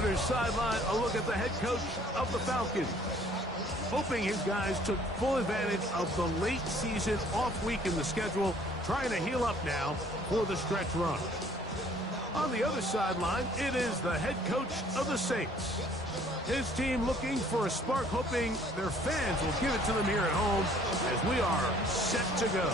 visitor's sideline, a look at the head coach of the Falcons. Hoping his guys took full advantage of the late season off week in the schedule, trying to heal up now for the stretch run. On the other sideline, it is the head coach of the Saints. His team looking for a spark, hoping their fans will give it to them here at home as we are set to go.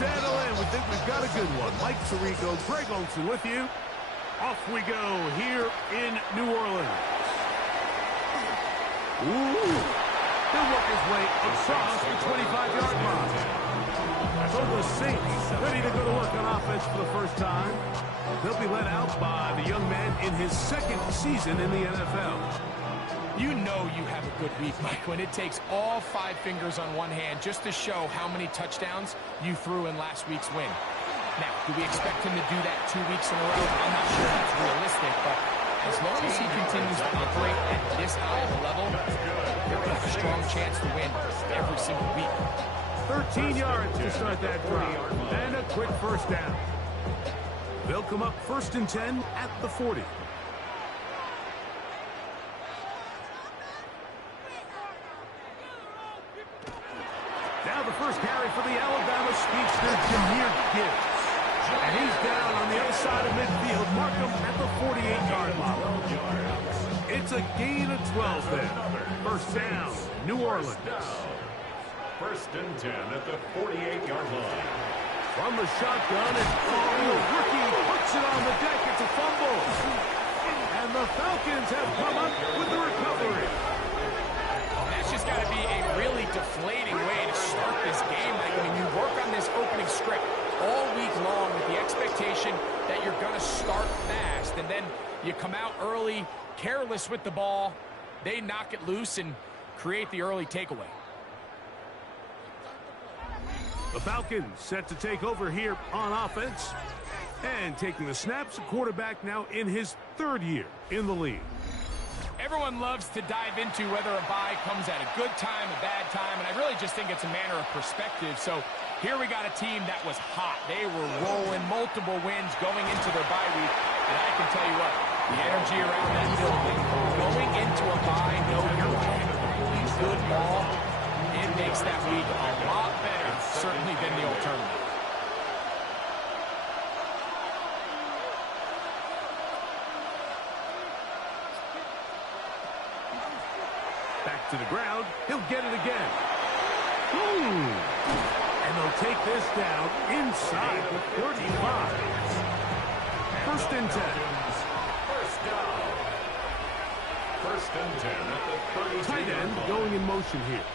Settle in. We think we've got a good one. Mike Tirico, Greg Olsen with you. Off we go here in New Orleans. Ooh. He'll work his way across the 25-yard line. So the Saints ready to go to work on offense for the first time. They'll be led out by the young man in his second season in the NFL. You know you have a good week, Mike, when it takes all 5 fingers on one hand just to show how many touchdowns you threw in last week's win. Now, do we expect him to do that 2 weeks in a row? I'm not sure that's realistic, but as long as he continues to operate at this high of a level, he'll have a strong chance to win every single week. 13 yards to start that drive, and a quick first down. They'll come up 1st and 10 at the 40. Now the first carry for the Alabama speedster, Jahmyr Gibbs. And he's down on the other side of midfield. Mark him at the 48-yard line. It's a gain of 12 then. First down, New Orleans. 1st and 10 at the 48-yard line. From the shotgun, and the rookie puts it on the deck. It's a fumble. And the Falcons have come up with the recovery. That's just got to be a really deflating way to start this game. Like when you work on this opening script all week long with the expectation that you're going to start fast, and then you come out early, careless with the ball, they knock it loose and create the early takeaway. The Falcons set to take over here on offense. And taking the snaps, a quarterback now in his 3rd year in the league. Everyone loves to dive into whether a bye comes at a good time, a bad time, and I really just think it's a matter of perspective. So here we got a team that was hot. They were rolling, multiple wins going into their bye week, and I can tell you what, the energy around that building, going into a bye, know you're playing really good ball, it makes that week a lot better, certainly than the alternative. Back to the ground. He'll get it again. And they'll take this down inside the 35. 1st and 10. First down. 1st and 10 at the 32. Tight end going in motion here.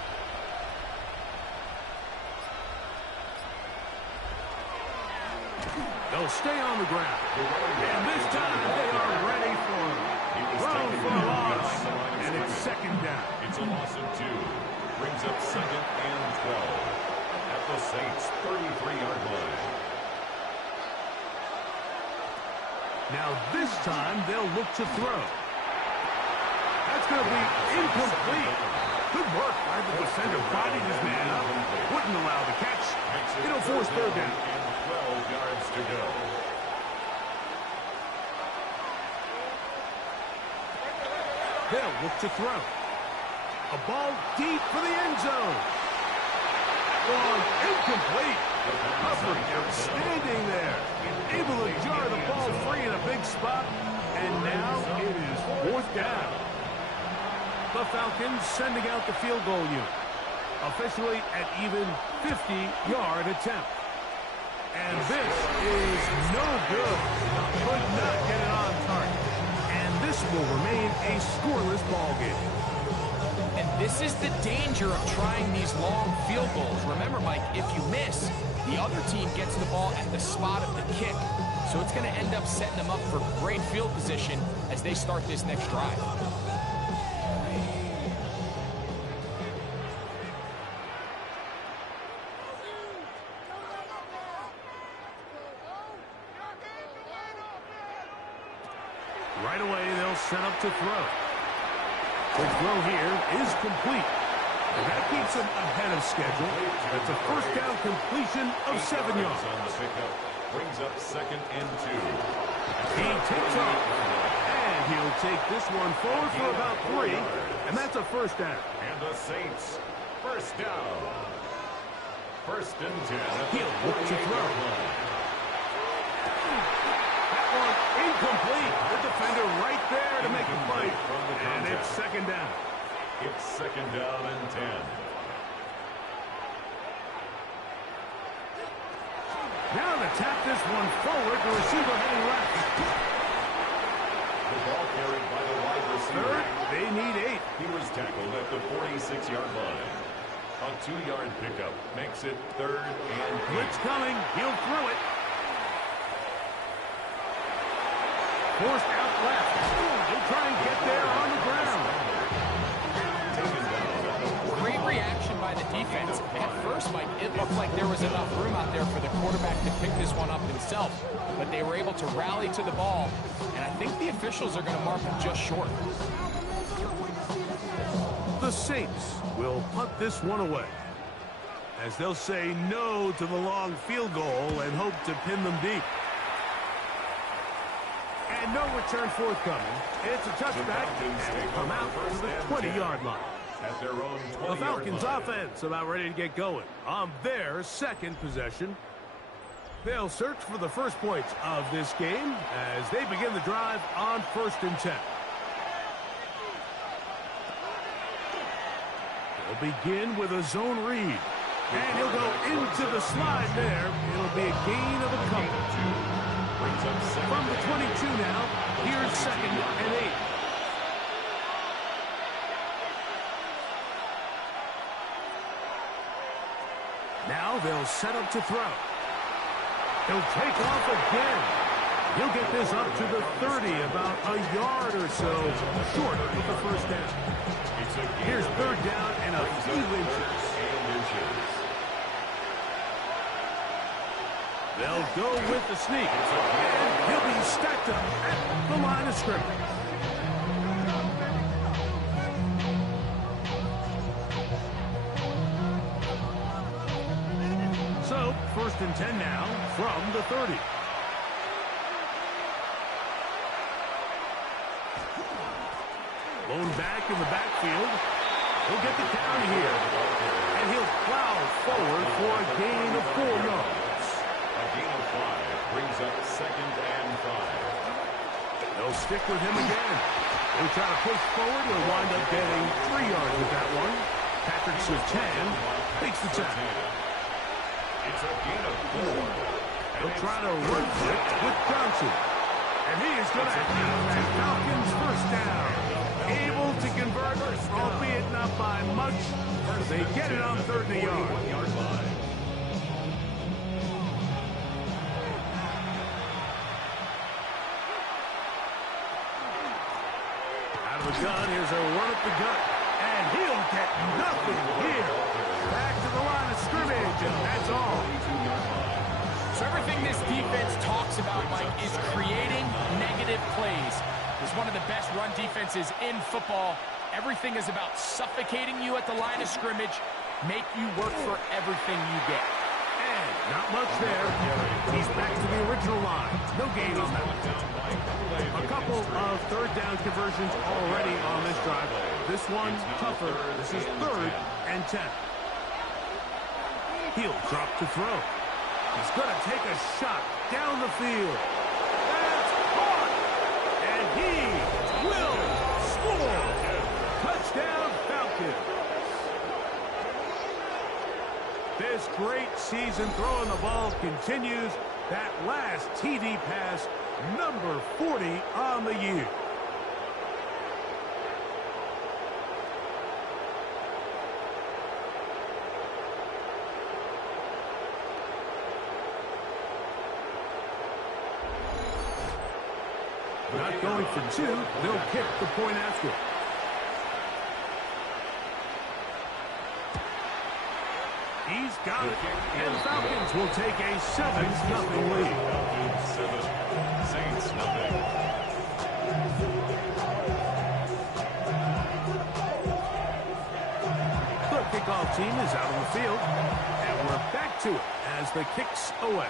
They'll stay on the ground. And this time they are ready for him. Thrown for a loss. And it's 2nd down. It's a loss of 2. Brings up 2nd and 12 at the Saints' 33-yard line. Now this time they'll look to throw. That's going to be incomplete. Good work by the defender. Bodied his man up. Wouldn't allow the catch. It'll force 3rd down. 12 yards to go. They'll look to throw. A ball deep for the end zone. Ball incomplete. Coverage outstanding there. Able to jar the ball free in a big spot. And now it is 4th down. The Falcons sending out the field goal unit. Officially at even 50-yard attempt. And this is no good. Could not get it on target. And this will remain a scoreless ball game. And And this is the danger of trying these long field goals. Remember, Mike, if you miss, the other team gets the ball at the spot of the kick. So it's going to end up setting them up for great field position as they start this next drive. Right away, they'll set up to throw. The throw here is complete. And that keeps them ahead of schedule. That's a first down completion of 7 yards. On the pickup brings up 2nd and 2. He takes off. And he'll take this one forward for about 3. And that's a first down. And the Saints, first down. 1st and 10. He'll look to throw. That one incomplete. The defender right there to make a play. And it's 2nd down. It's 2nd down and 10. Now to tap this one forward, the receiver heading left. The ball carried by the wide receiver. Third, they need 8. He was tackled at the 46-yard line. A 2-yard pickup makes it 3rd and 8. Blitz coming. He'll throw it. Forced out left. He'll try and get there on the ground. Great reaction by the defense. At first, Mike, it looked like there was enough room out there for the quarterback to pick this one up himself. But they were able to rally to the ball. And I think the officials are going to mark him just short. The Saints will punt this one away, as they'll say no to the long field goal and hope to pin them deep. And no return forthcoming. It's a touchback, and they come out to the 20-yard line. At their own 20-yard The Falcons line. offense about ready to get going on their 2nd possession. They'll search for the first points of this game as they begin the drive on 1st and 10. They'll begin with a zone read. And he'll go into the slide there. It'll be a gain of a couple. From the 22 now, here's 2nd and 8. Now they'll set up to throw. He'll take off again. He'll get this up to the 30, about a yard or so short of the first down. Here's 3rd down and a few inches. They'll go with the sneak. And he'll be stacked up at the line of scrimmage. So, 1st and 10 now from the 30. Blown back in the backfield. He'll get the carry here. And he'll plow forward for a gain of 4 yards. A gain of 5 brings up 2nd and 5. They'll stick with him again. He'll try to push forward. He'll wind up getting 3 yards with that one. Patrick Surtain takes the tackle. It's a gain of 4. He'll try to run it with Johnson. And he is going to have that Falcons first down. Able to convert, albeit not by much. They get it on 3rd and a yard. Out of the gun, here's a run at the gut. And he'll get nothing here. Back to the line of scrimmage, and that's all. So everything this defense talks about, Mike, is creating negative plays. It's one of the best run defenses in football. Everything is about suffocating you at the line of scrimmage, make you work for everything you get. And not much there. He's back to the original line. No gain on that. A couple of 3rd down conversions already on this drive. This one tougher. This is 3rd and 10. He'll drop to throw. He's going to take a shot down the field. That's caught! And he will score! Touchdown, Falcons! This great season throwing the ball continues. That last TD pass, number 40 on the year. Going for two, they'll kick the point after. He's got it, and the Falcons will take a 7-0 lead. Falcons 7, Saints nothing. The kickoff team is out on the field, and we're back to it as the kicks away.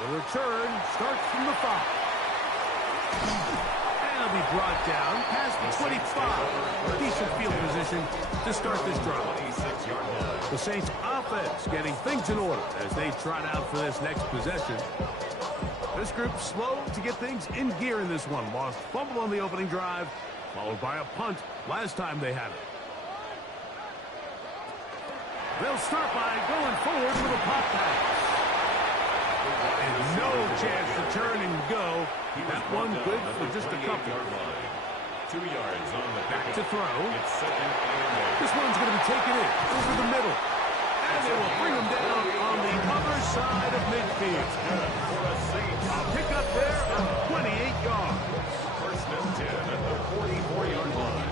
The return starts from the 5. And it'll be brought down past the 25. Decent field position to start this drive. The Saints offense getting things in order as they trot out for this next possession. This group slow to get things in gear in this one. Lost fumble on the opening drive, followed by a punt last time they had it. They'll start by going forward with a pop pass. And no chance to turn and go. That one good for just a couple. 2 yards on the back to throw. It's second and 8. This one's going to be taken in over the middle. And they will bring him down on the other side of midfield. A pickup there of 28 yards. First and 10 at the 44-yard line.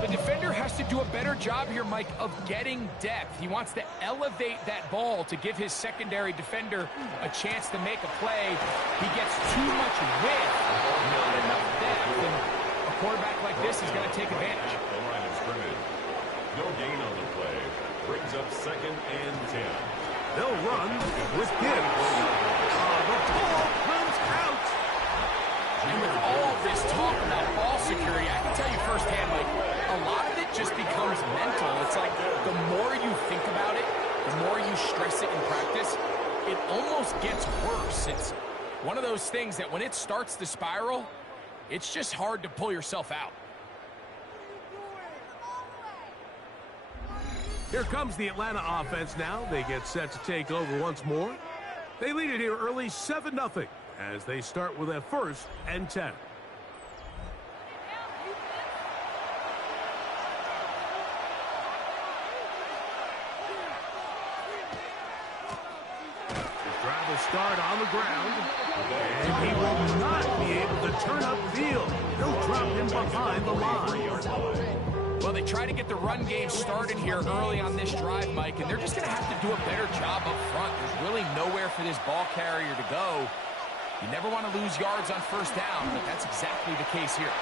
The defender has to do a better job here, Mike, of getting depth. He wants to elevate that ball to give his secondary defender a chance to make a play. He gets too much width, not enough depth, and a quarterback like this is going to take advantage. The line of scrimmage. No gain on the play. Brings up second and 10. They'll run with Gibbs. The ball comes out. And with all this talk about ball security, I can tell you firsthand, Mike, a lot of it just becomes mental. It's like the more you think about it, the more you stress it in practice, it almost gets worse. It's one of those things that when it starts to spiral, it's just hard to pull yourself out. Here comes the Atlanta offense now. They get set to take over once more. They lead it here early 7-0 as they start with a 1st and 10. Will start on the ground, and he will not be able to turn upfield. They'll drop him behind the line. Well, they try to get the run game started here early on this drive, Mike, and they're just going to have to do a better job up front. There's really nowhere for this ball carrier to go. You never want to lose yards on first down, but that's exactly the case here.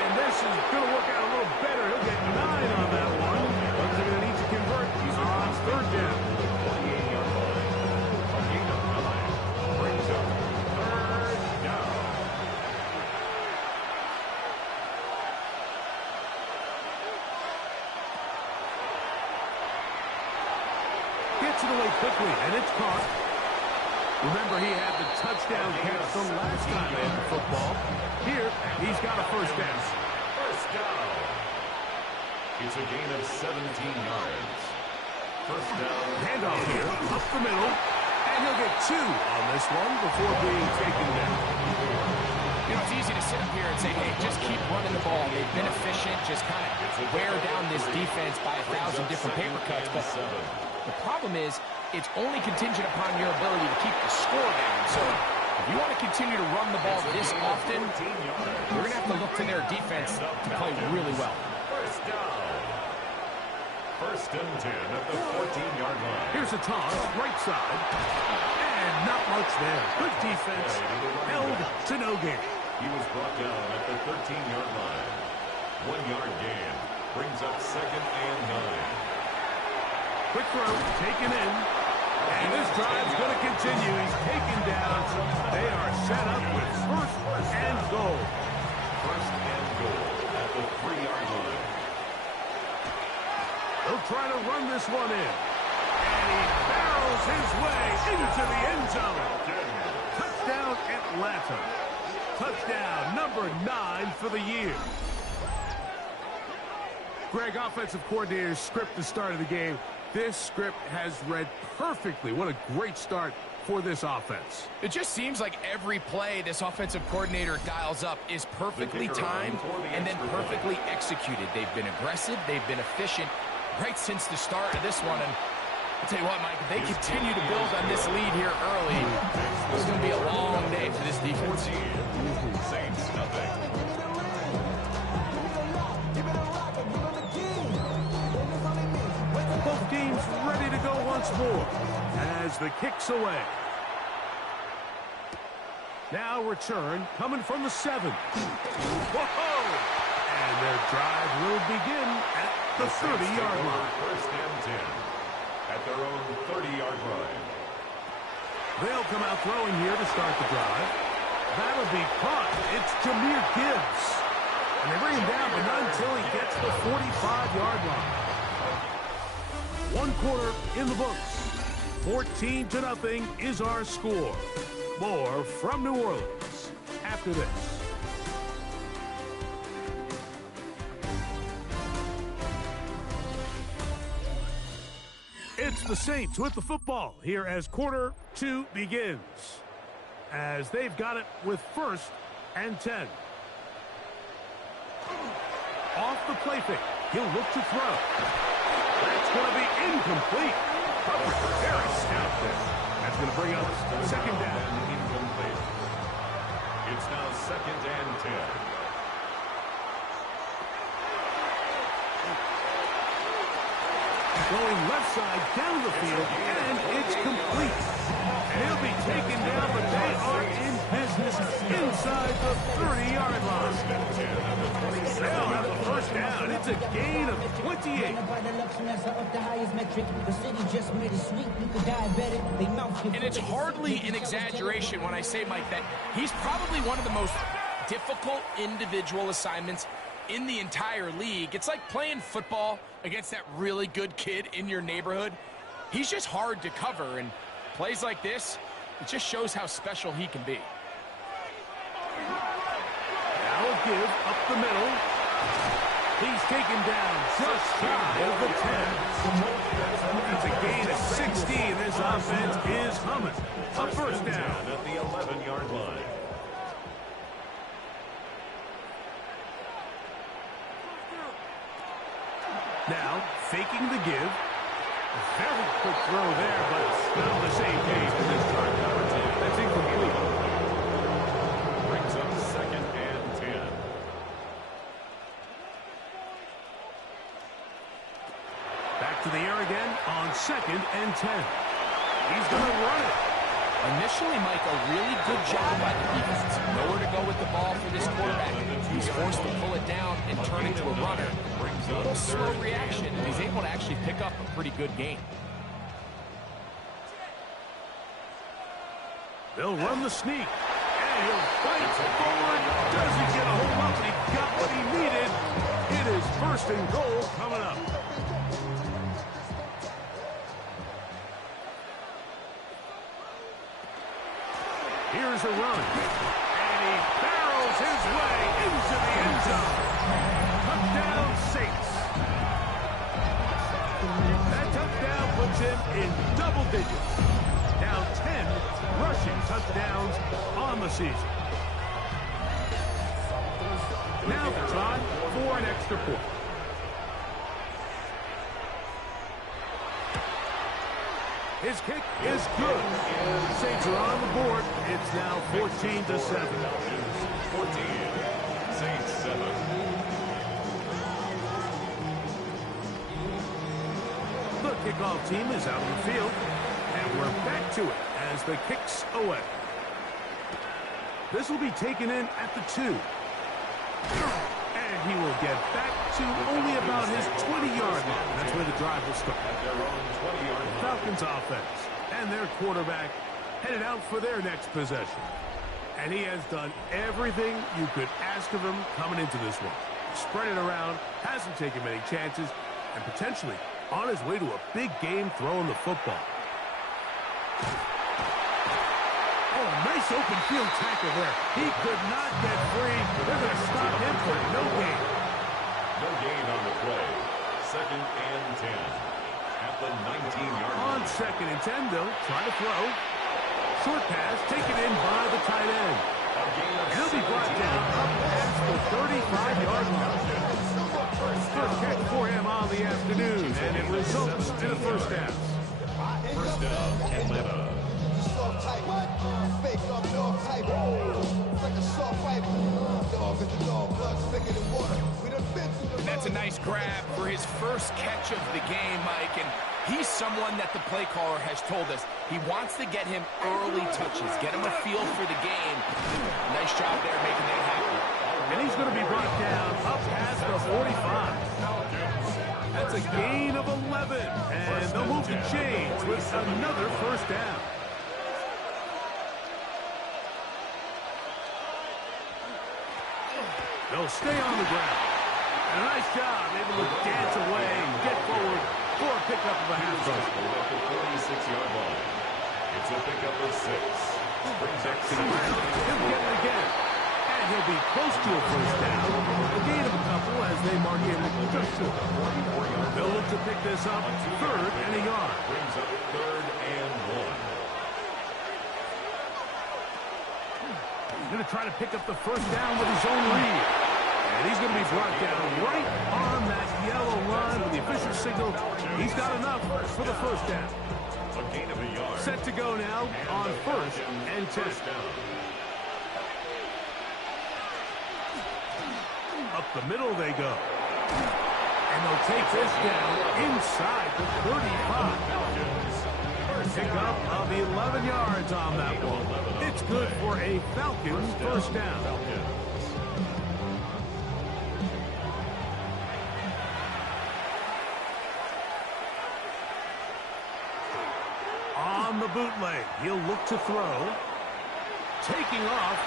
And this is going to work out a little better. He'll get 9 on that one, but they're going to need to convert on 3rd down. Gets it away quickly, and it's caught. Remember, he had the touchdown catch from last time they had the football. Here, he's got a 1st down. First down. It's a gain of 17 yards. First down. Handoff here, up the middle, and he'll get 2 on this one before being taken down. You know, it's easy to sit up here and say, hey, just keep running the ball. They've been efficient, just kind of wear down this defense by 1,000 different paper cuts. But the problem is, it's only contingent upon your ability to keep the score down. So if you want to continue to run the ball this often, you're going to have to look to their defense to play really well. First down. First and 10 at the 14-yard line. Here's a toss, right side. And not much there. Good defense. Held to no gain. He was brought down at the 13-yard line. 1-yard gain. Brings up second and 9. Quick throw, taken in. And this drive's going to continue. He's taken down. They are set up with 1st and goal. First and goal at the 3-yard line. They'll try to run this one in. And he barrels his way into the end zone. Touchdown, Atlanta. Touchdown number 9 for the year. Greg, offensive coordinator's script the start of the game. This script has read perfectly. What a great start for this offense. It just seems like every play this offensive coordinator dials up is perfectly timed and then perfectly executed. They've been aggressive. They've been efficient right since the start of this one. And I'll tell you what, Mike, if they continue to build on this lead here early, it's going to be a long day for this defense. Saints nothing. Both teams ready to go once more as the kick's away. Now return coming from the 7. Whoa! And their drive will begin at the 30-yard line. First and 10 at their own 30-yard line. They'll come out throwing here to start the drive. That'll be caught. It's Jahmyr Gibbs. And they bring him down, but not until he gets the 45-yard line. 1 quarter in the books. 14-0 is our score. More from New Orleans after this. It's the Saints with the football here as quarter 2 begins. As they've got it with 1st and 10. Off the play fake. He'll look to throw. That's going to be incomplete. Very stout there. That's going to bring up 2nd down. Incomplete. It's now 2nd and 10. Going left side down the field, and it's complete. And he'll be taken down, but they are in business inside the 30-yard line. They'll have the 1st down. It's a gain of 28. And it's hardly an exaggeration when I say, Mike, that he's probably one of the most difficult individual assignments in the entire league. It's like playing football against that really good kid in your neighborhood. He's just hard to cover, and plays like this, it just shows how special he can be. Now a give up the middle. He's taken down just shy of the 10. That's a gain of 16. This offense is humming. A 1st down at the 11-yard line. Now, faking the give. Very quick throw there, but not on the same page for this time. That's incomplete. Brings up 2nd and 10. Back to the air again on 2nd and 10. He's going to run it. Initially, Mike, a really good job by the defense. Nowhere to go with the ball for this quarterback. He's forced to pull it down and turn into a runner. A little slow reaction, and he's able to actually pick up a pretty good gain. They'll run the sneak. And he'll fight forward. Doesn't get a hold up, but he got what he needed. It is 1st and goal coming up. Here's a run. And he barrels his way into the end zone. Touchdown, Saints. That touchdown puts him in double digits. Now 10 rushing touchdowns on the season. Now the time for an extra point. His kick is good. Saints are on the board. It's now 14-7. 14. Saints 7. The kickoff team is out on the field. And we're back to it as the kick's away. This will be taken in at the 2. And he will get back to only about his 20-yard line. That's where the drive will start. At their own 20-yard line. Falcons offense and their quarterback headed out for their next possession. And he has done everything you could ask of him coming into this one. Spread it around, hasn't taken many chances, and potentially on his way to a big game throwing the football. Oh, nice open field tackle there. He could not get free. They're going to stop him for no gain. No gain on the play. 2nd and 10. At the 19-yard line. On 2nd and 10, they'll try to throw. Short pass taken in by the tight end. He'll be brought down up past the 35-yard line. First catch for him on the afternoon, and it results in a 1st down. First down, Atlanta. Soft type, fake up dog type. It's like a soft fight. Dog is the dog, blood thicker than water. We done been through the. And that's a nice grab for his first catch of the game, Mike. And he's someone that the play caller has told us he wants to get him early touches, get him a feel for the game. Nice job there making that happen. And he's going to be brought down up past the 45. That's a gain of 11. And they'll move the chains with another first down. They'll stay on the ground. And a nice job, able to dance away and get forward for a pickup of a half yard. At the 46-yard line. It's a pickup of 6. Brings up He'll get it again. And he'll be close to a first down. A gain of a couple as they mark in just short. They'll look to pick this up 3rd and a yard. Brings up 3rd and 1. He's going to try to pick up the first down with his own read. And he's going to be brought down right on that yellow line with the official signal. He's got enough for the first down. A gain of a yard. Set to go now on 1st and 10. Up the middle they go. And they'll take this down inside the 35. Pick up of 11 yards on that one. It's good for a Falcons first down. On the bootleg, he'll look to throw. Taking off.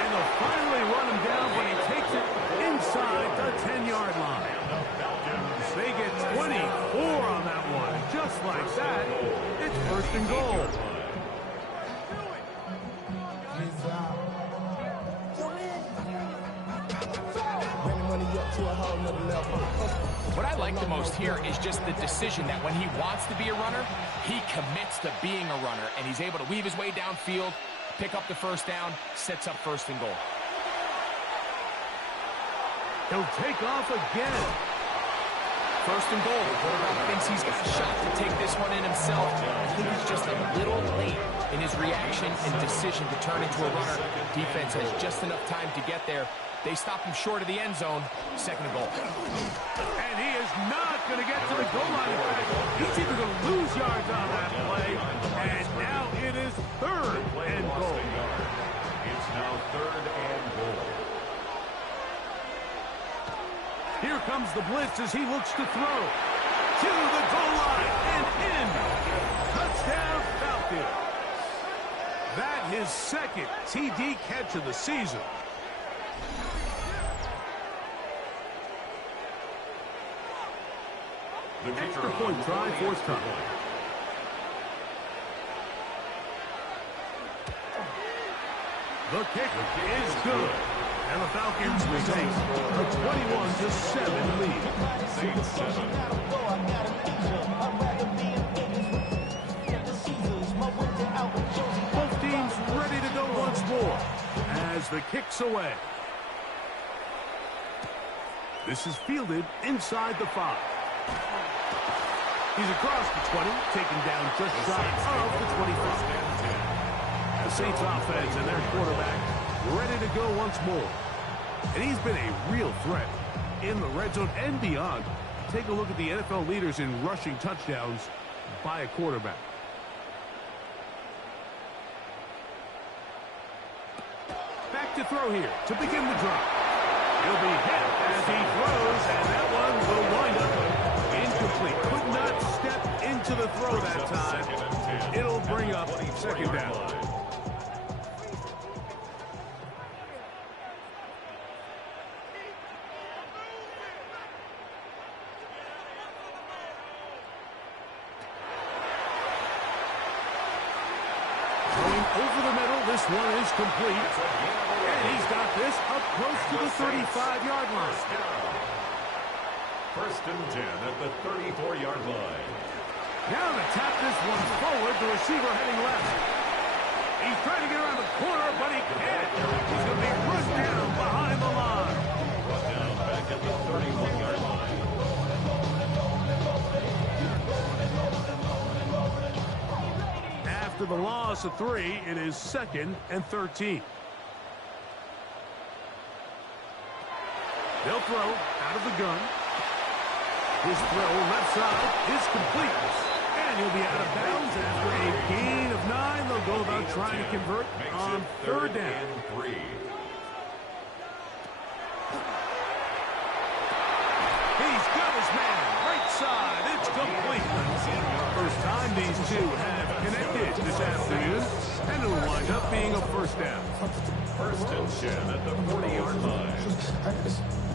And they'll finally run him down, but he takes it inside the 10-yard line. They get 24 on that one. Just like that, it's 1st and goal. What I like the most here is just the decision that when he wants to be a runner, he commits to being a runner, and he's able to weave his way downfield, pick up the first down, sets up 1st and goal. He'll take off again. 1st and goal. The quarterback thinks he's got a shot to take this one in himself. I think he's just a little late in his reaction and decision to turn into a runner. Defense has just enough time to get there. They stop him short of the end zone. 2nd and goal. And he is not going to get to the goal line. He's either going to lose yards on that play, and now it is 3rd and goal. It's now 3rd and goal. Here comes the blitz as he looks to throw. To the goal line and in. Touchdown, Falcons. That his 2nd TD catch of the season. Extra point try, 4th time. The kick is good. And the Falcons will take a 21-7 lead. Both teams ready to go once more as the kick's away. This is fielded inside the 5. He's across the 20, taken down just shy of the 25. The Saints offense and their quarterback ready to go once more. And he's been a real threat in the red zone and beyond. Take a look at the NFL leaders in rushing touchdowns by a quarterback. Back to throw here to begin the drive. He'll be hit as he throws, and that one will wind up incomplete. Could not step into the throw that time. It'll bring up 2nd down. Over the middle, this one is complete. And he's got this up close to the 35-yard line. 1st and 10 at the 34-yard line. Now to tap this one forward, the receiver heading left. He's trying to get around the corner, but he can't. He's going to be run down behind the line. Brought down back at the 31-yard line. After the loss of 3, it is 2nd and 13. They'll throw out of the gun. His throw left side is complete. And he'll be out of bounds after a gain of 9. They'll go about trying to convert on 3rd down. He's got his man. Right side. It's complete. First time these two have connected this afternoon. And it'll wind up being a 1st down. 1st and 10 at the 40-yard line.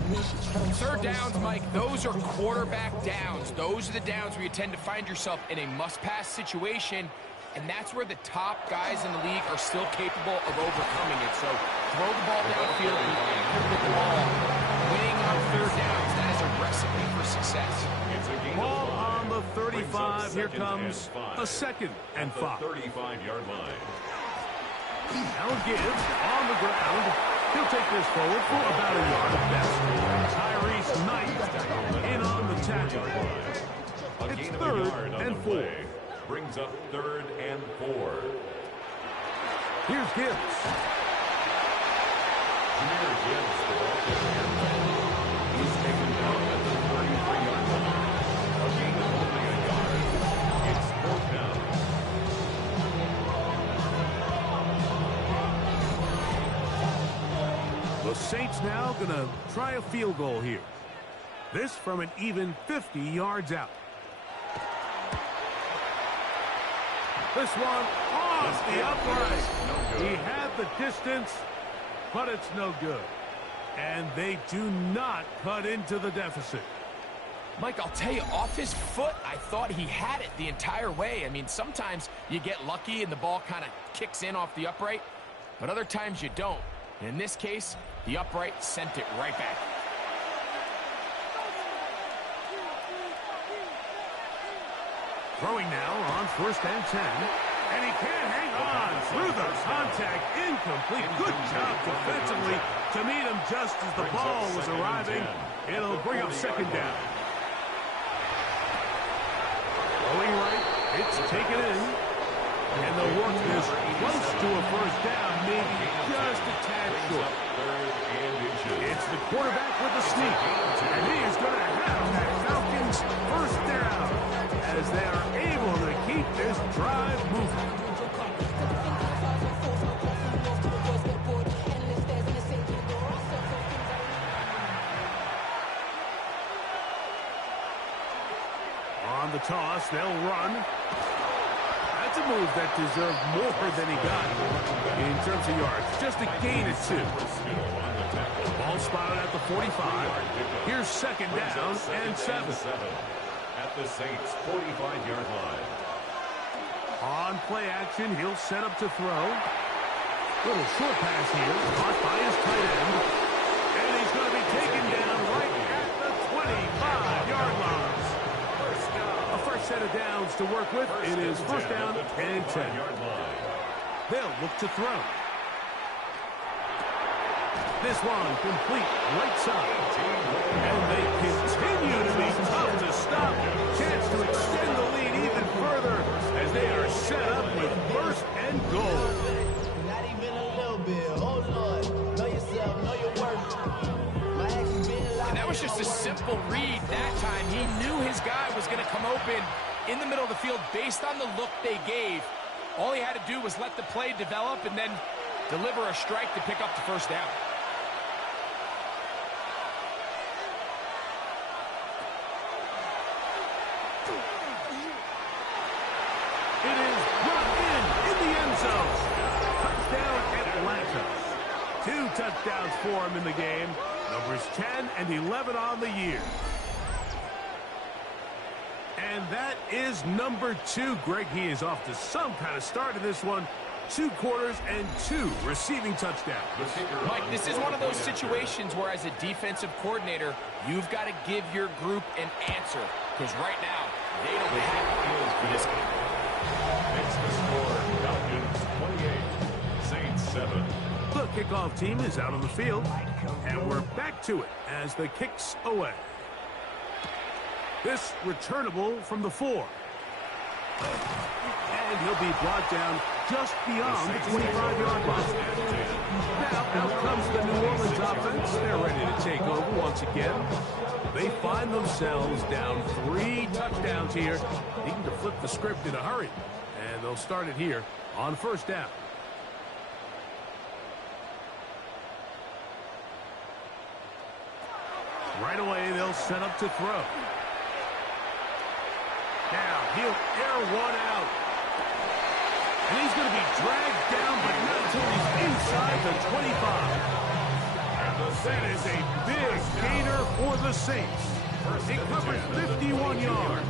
3rd downs, Mike, those are quarterback downs. Those are the downs where you tend to find yourself in a must-pass situation, and that's where the top guys in the league are still capable of overcoming it. So throw the ball downfield and get the ball. Winning on 3rd downs, that is a recipe for success. It's a gain Ball of 5. on the 35. Here comes a 2nd and 5. 35-yard line. Now Gibbs on the ground. He'll take this forward for about a yard at best. Tyrese Knight in on the tackle. It's 3rd and 4. Brings up 3rd and 4. Here's Gibbs. Jahmyr Gibbs, the ball carrier. He's taken down at the 33-yard line. A gain of only a yard. It's 4th down. The Saints now going to try a field goal here. This from an even 50 yards out. This one off the upright. He had the distance, but it's no good. And they do not cut into the deficit. Mike, I'll tell you, off his foot, I thought he had it the entire way. I mean, sometimes you get lucky and the ball kind of kicks in off the upright, but other times you don't. In this case, the upright sent it right back. Throwing now on 1st and 10. And he can't hang on through the contact. Incomplete. Good job defensively to meet him just as the ball was arriving. It'll bring up 2nd down. Going right. It's taken in. And the work is close to a 1st down, maybe just a tad short. It's the quarterback with the sneak. And he is going to have that Falcons 1st down as they are able to keep this drive moving. On the toss, they'll run. That's a move that deserved more than he got in terms of yards. Just a gain of 2. Ball spotted at the 45. Here's 2nd down and 7. At the Saints' 45-yard line. On play action, he'll set up to throw. Little short pass here, caught by his tight end. And he's going to be taken down right at the 25-yard line. A fresh set of downs to work with. It is 1st down and 10. They'll look to throw. This one complete right side. And they continue to be tough to stop. Chance to extend the lead even further as they are set up with 1st and goal. Not even a little bit. Oh, Lord. Know yourself. Know your worth. And that was just a simple read that time. He knew his guy was going to come open in the middle of the field based on the look they gave. All he had to do was let the play develop and then deliver a strike to pick up the 1st down. It is brought in the end zone. Touchdown Atlanta. 2 touchdowns for him in the game. Numbers 10 and 11 on the year. And that is number 2. Greg, he is off to some kind of start in this one. 2 quarters and 2 receiving touchdowns. Mike, this is one of those situations where as a defensive coordinator, you've got to give your group an answer. Because right now, they don't have the field for this game. Makes the score Falcons 28, Saints 7. The kickoff team is out on the field. And we're back to it as the kick's away. This returnable from the 4. And he'll be brought down just beyond the 25-yard line. Now, out comes the New Orleans offense. They're ready to take over once again. They find themselves down 3 touchdowns here, needing to flip the script in a hurry. And they'll start it here on first down. Right away, they'll set up to throw. Now, he'll air one out. And he's going to be dragged down, but not until he's inside the 25. That is a big gainer for the Saints. He covers 51 yards.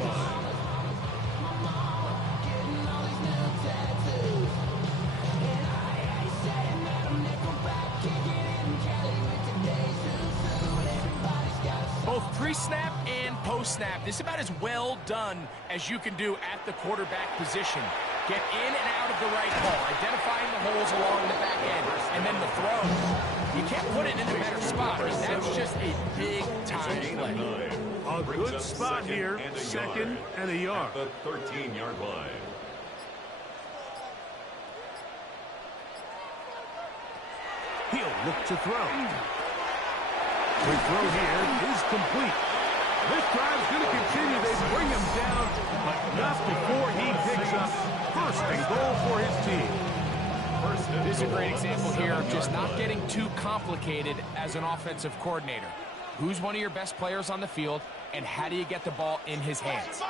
Both pre-snap and post-snap, this is about as well done as you can do at the quarterback position. Get in and out of the right hole, identifying the holes along the back end, and then the throw. You can't put it in a better spot. I mean, that's just a big-time play. A good spot here, second and a yard. At the 13-yard line. He'll look to throw. The throw here is complete. This drive's going to continue. They bring him down, but not before he picks up first and goal for his team. This is a great example here of just not getting too complicated as an offensive coordinator. Who's one of your best players on the field, and how do you get the ball in his hands?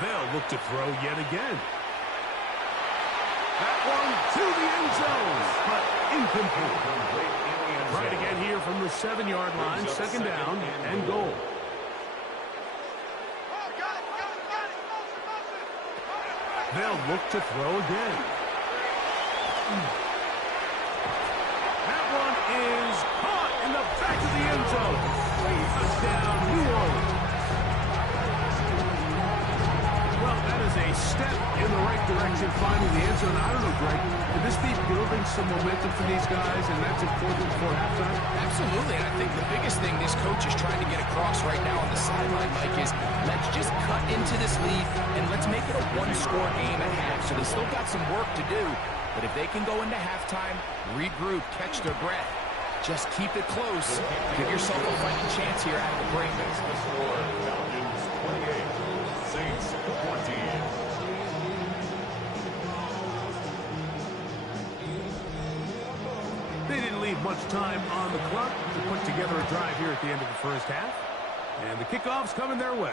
They'll look to throw yet again. That one to the end zone, but incomplete. Right again here from the 7-yard line, second down and goal. They'll look to throw again. That one is caught in the back of the end zone. Touchdown, New Orleans. Well, that is a step in the right direction, finding the end zone. I don't know, Greg, could this be building some momentum for these guys, and that's important for halftime? Absolutely, and I think the biggest thing this coach is trying to get across right now on the sideline, Mike, is let's just cut into this lead, and let's make it a one-score game at half. So they still got some work to do, but if they can go into halftime, regroup, catch their breath, just keep it close, give yourself a fighting chance here out of the break. Falcons 28, Saints 14. They didn't leave much time on the clock to put together a drive here at the end of the first half. And the kickoff's coming their way.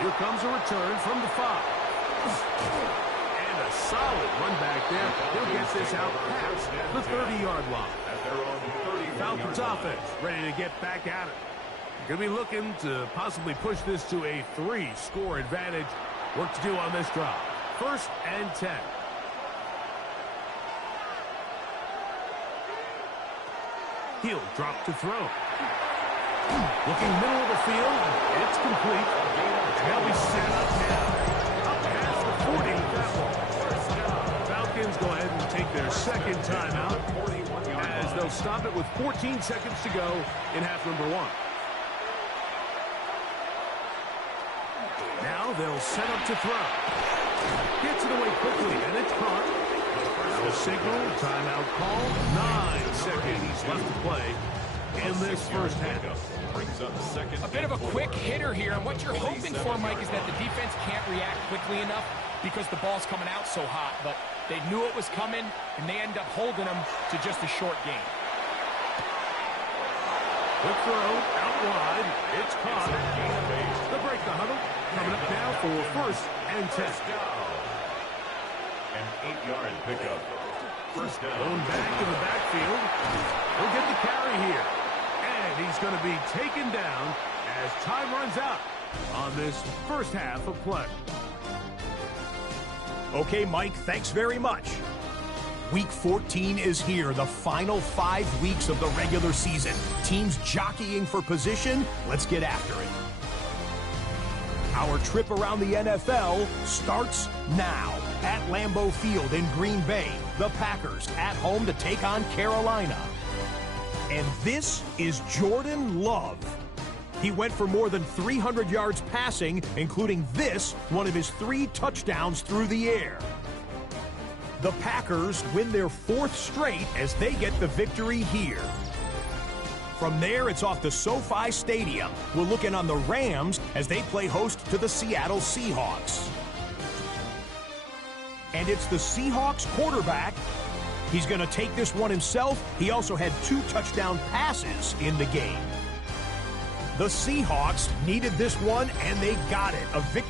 Here comes a return from the 5. And a solid run back there. He'll get this out past the 30-yard line. At their own 30-yard Falcons offense ready to get back at it. Going to be looking to possibly push this to a 3-score advantage. Work to do on this drive. First and 10. He'll drop to throw. Looking middle of the field. It's complete. They'll be set up now. Up past the 40 with that one. Falcons go ahead and take their second timeout as they'll stop it with 14 seconds to go in half number 1. Now they'll set up to throw. Gets it away quickly, and it's caught. The signal, timeout call. 9 seconds left to play in this first half. A bit of a quick hitter here, and what you're hoping for, Mike, is that the defense can't react quickly enough because the ball's coming out so hot, but they knew it was coming, and they end up holding them to just a short game. Quick throw, out wide, it's caught. They'll break the huddle. Coming up now for first and 10. An 8-yard pickup. First down. Going back to the backfield. He'll get the carry here. And he's going to be taken down as time runs out on this first half of play. Okay, Mike, thanks very much. Week 14 is here, the final 5 weeks of the regular season. Teams jockeying for position. Let's get after it. Our trip around the NFL starts now. At Lambeau Field in Green Bay, the Packers at home to take on Carolina. And this is Jordan Love. He went for more than 300 yards passing, including this, one of his 3 touchdowns through the air. The Packers win their 4th straight as they get the victory here. From there, it's off to SoFi Stadium. We're looking on the Rams as they play host to the Seattle Seahawks. And it's the Seahawks quarterback. He's going to take this one himself. He also had 2 touchdown passes in the game. The Seahawks needed this one, and they got it. A victory.